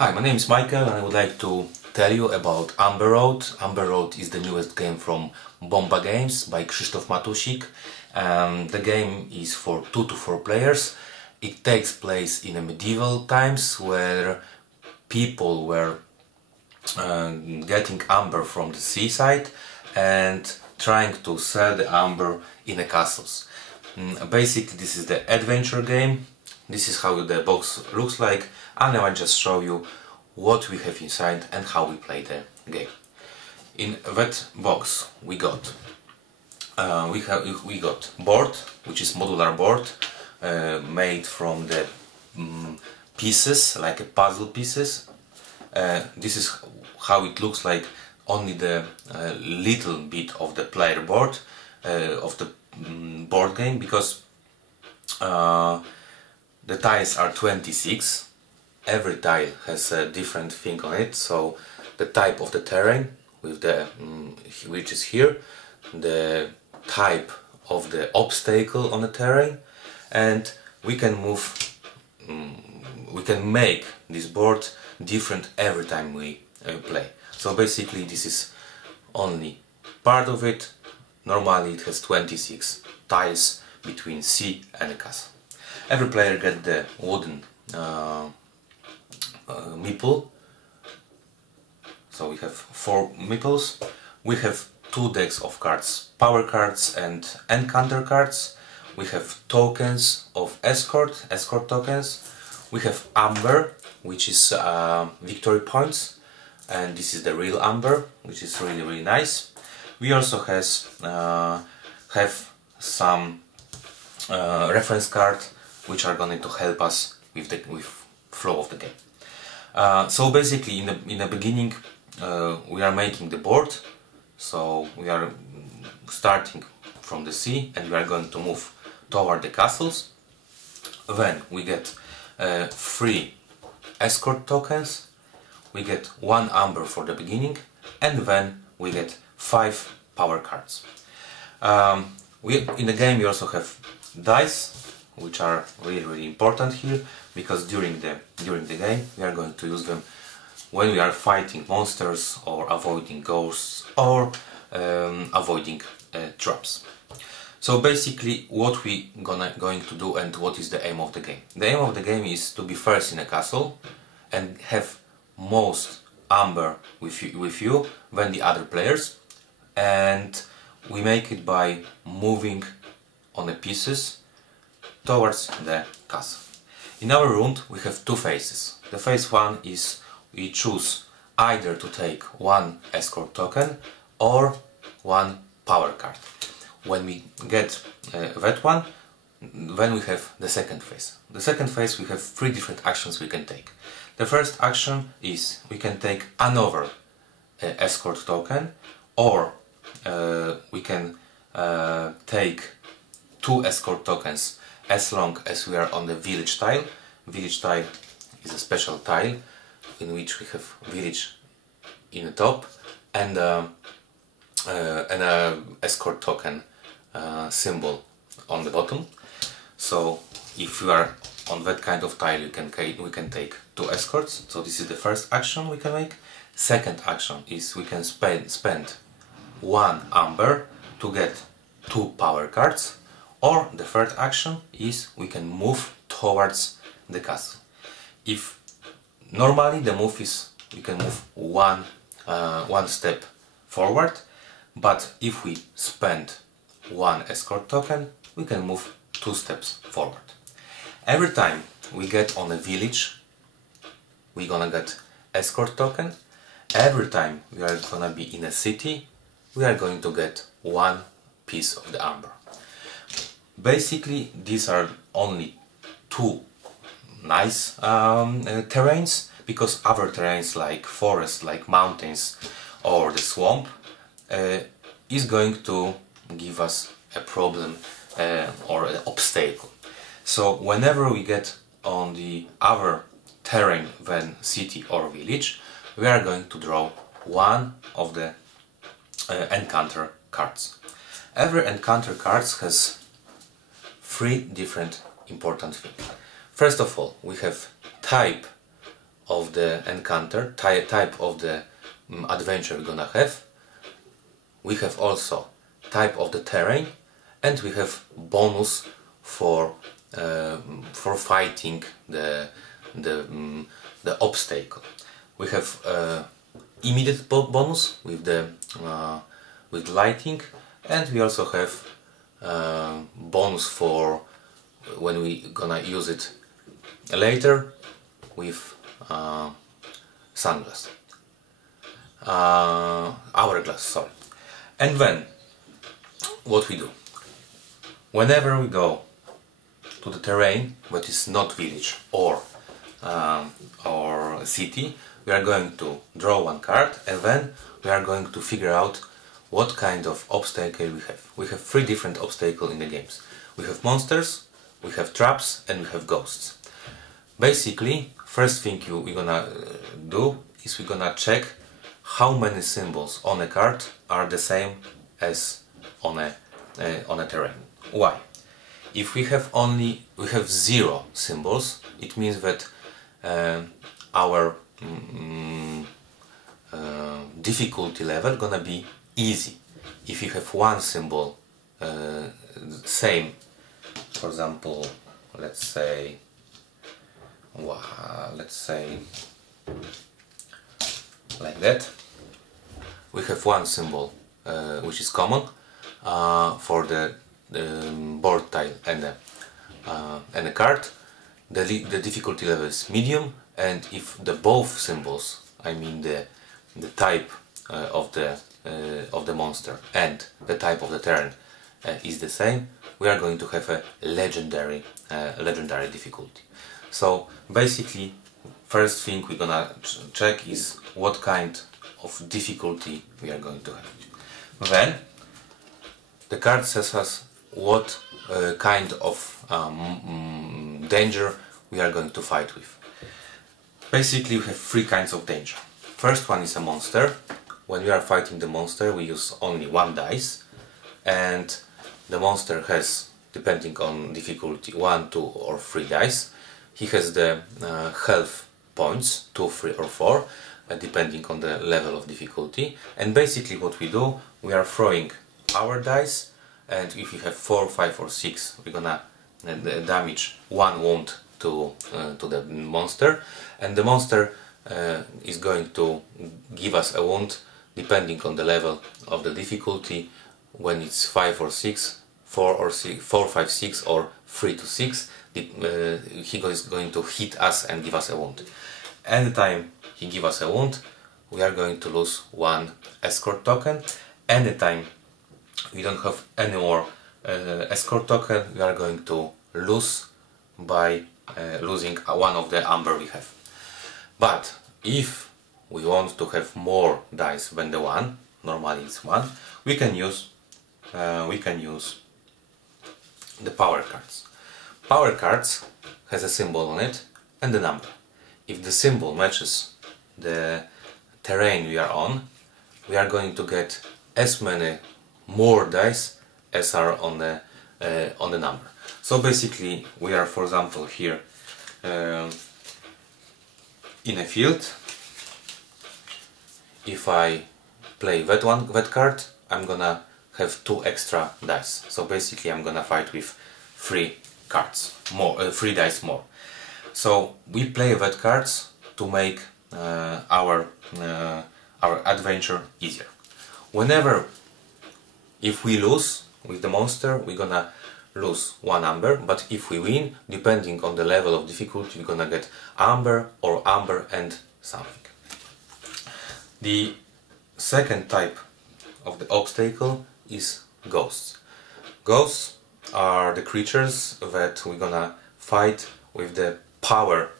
Hi, my name is Michael and I would like to tell you about Amer Route. Amer Route is the newest game from Bomba Games by Matusik. The game is for 2 to 4 players. It takes place in a medieval times where people were getting amber from the seaside and trying to sell the amber in the castles. Basically this is the adventure game. This is how the box looks like, and I will just show you what we have inside and how we play the game. In that box we got board, which is modular board made from the pieces, like a puzzle pieces. This is how it looks like, only the little bit of the player board of the board game, because the tiles are 26. Every tile has a different thing on it, so the type of the terrain with the which is here, the type of the obstacle on the terrain, and we can move, we can make this board different every time we play. So basically this is only part of it. Normally it has 26 tiles between sea and a castle. Every player gets the wooden meeple. So we have 4 meeples. We have 2 decks of cards, power cards and encounter cards. We have tokens of escort tokens. We have amber, which is victory points, and this is the real amber, which is really nice. We also have some reference cards which are going to help us with the flow of the game. So basically in the beginning we are making the board, so we are starting from the sea and we are going to move toward the castles. Then we get 3 escort tokens, we get 1 amber for the beginning, and then we get 5 power cards. In the game we also have dice, which are really important here, because during the game we are going to use them when we are fighting monsters or avoiding ghosts or avoiding traps. So basically what we going to do and what is the aim of the game. The aim of the game is to be first in a castle and have most amber with you than the other players, and we make it by moving on the pieces towards the castle. In our round we have 2 phases. The phase 1 is we choose either to take 1 escort token or 1 power card. When we get that one, then we have the second phase. The second phase we have 3 different actions we can take. The first action is we can take another escort token, or we can take 2 escort tokens as long as we are on the village tile. Village tile is a special tile in which we have village in the top and an escort token symbol on the bottom. So if you are on that kind of tile, we can take 2 escorts. So this is the first action we can make. Second action is we can spend 1 amber to get 2 power cards, or the third action is we can move towards the castle. If normally the move is we can move one step forward, but if we spend 1 escort token we can move 2 steps forward. Every time we get on a village we're gonna get escort token. Every time we are gonna be in a city we are going to get 1 piece of the amber. Basically these are only 2 nice terrains, because other terrains like forest, like mountains or the swamp is going to give us a problem or an obstacle. So whenever we get on the other terrain than city or village, we are going to draw 1 of the encounter cards. Every encounter cards has 3 different important things. First of all, we have type of the encounter, type of the adventure we're gonna have. We have also type of the terrain, and we have bonus for fighting the obstacle. We have immediate bonus with the with lighting, and we also have bonus for when we gonna use it later with sunglass, hourglass, sorry. And then what we do, whenever we go to the terrain that is not village or city, we are going to draw one card, and then we are going to figure out what kind of obstacle we have. We have 3 different obstacles in the games. We have monsters, we have traps, and we have ghosts. Basically, first thing we're gonna do is we're gonna check how many symbols on a card are the same as on a terrain. Why? If we have 0 symbols, it means that our difficulty level gonna be easy. If you have 1 symbol same, for example, let's say like that, we have 1 symbol which is common for the board tile and the card. The difficulty level is medium, and if the both symbols, I mean the type of the monster and the type of the terrain is the same, we are going to have a legendary difficulty. So basically, first thing we're gonna check is what kind of difficulty we are going to have. Then the card says us what kind of danger we are going to fight with. Basically, we have 3 kinds of danger. First one is a monster. When we are fighting the monster, we use only 1 dice, and the monster has, depending on difficulty, 1, 2 or 3 dice. He has the health points, 2, 3 or 4, depending on the level of difficulty. And basically what we do, we are throwing our dice, and if you have 4, 5 or 6, we're gonna damage 1 wound to the monster, and the monster is going to give us a wound depending on the level of the difficulty. When it's 5 or 6, 4 or 6, 4, 5, 6 or 3 to 6, he is going to hit us and give us a wound. Anytime he gives us a wound, we are going to lose 1 escort token. Anytime we don't have any more escort token, we are going to lose by losing 1 of the amber we have. But if we want to have more dice than the 1, normally it's 1, we can use the power cards. Power cards has a symbol on it and the number. If the symbol matches the terrain we are on, we are going to get as many more dice as are on the number. So basically, we are, for example, here in a field. If I play that card, I'm gonna have 2 extra dice. So basically, I'm gonna fight with 3 cards more, 3 dice more. So we play that cards to make our adventure easier. If we lose with the monster, we're gonna lose 1 amber, but if we win, depending on the level of difficulty, we're gonna get amber or amber and something. The second type of the obstacle is ghosts. Ghosts are the creatures that we're gonna fight with the power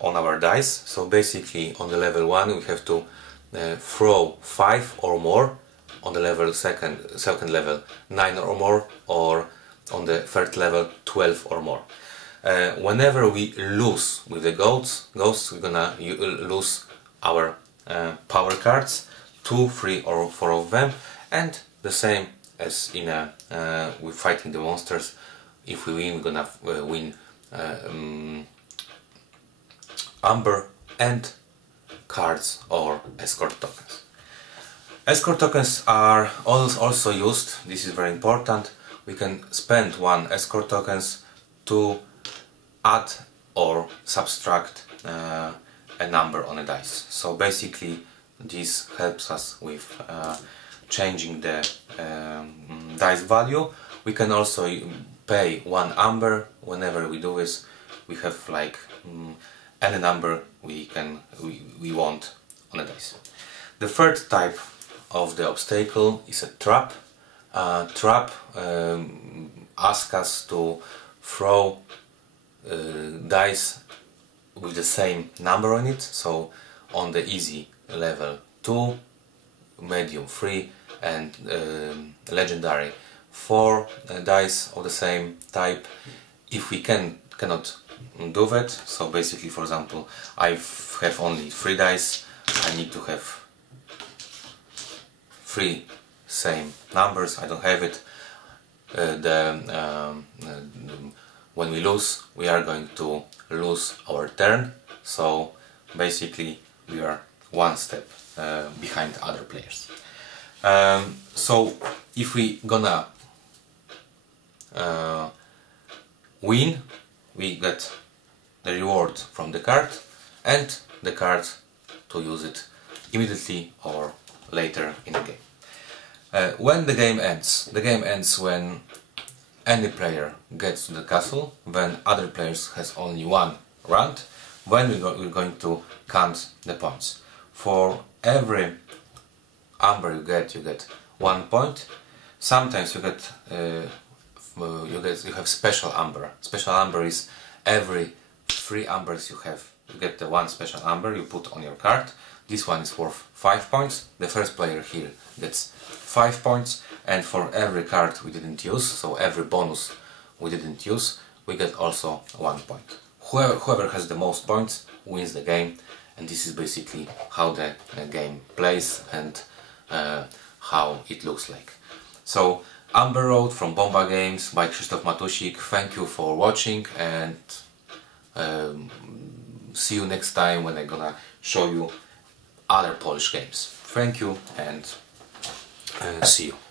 on our dice. So basically, on the level 1 we have to throw 5 or more, on the level second level 9 or more, or on the third level 12 or more. Whenever we lose with the ghosts, we're gonna lose our power cards, 2, 3 or 4 of them, and the same as in with fighting the monsters. If we win, we're gonna win amber and cards or escort tokens. Escort tokens are also used, this is very important, we can spend one escort tokens to add or subtract a number on a dice. So basically this helps us with changing the dice value. We can also pay 1 amber whenever we do this. We have like any number we want on a dice. The third type of the obstacle is a trap. Trap asks us to throw dice with the same number on it, so on the easy level 2, medium 3 and legendary 4 dice of the same type. If we cannot do that, so basically, for example, I have only 3 dice, I need to have 3 same numbers, I don't have it. When we lose, we are going to lose our turn, so basically we are one step behind other players. So if we gonna win, we get the reward from the card and the card to use it immediately or later in the game. When the game ends when any player gets to the castle, when other players has only 1 round, when we're going to count the points. For every amber you get 1 point. Sometimes you have special amber. Special amber is every 3 ambers you have, you get the 1 special amber you put on your card. This one is worth 5 points. The first player here gets 5 points, and for every card we didn't use, so every bonus we didn't use, we get also 1 point. Whoever has the most points wins the game, and this is basically how the game plays and how it looks like. So Amer Route from Bomba Games by Matusik. Thank you for watching, and see you next time when I'm gonna show you other Polish games. Thank you, and see you.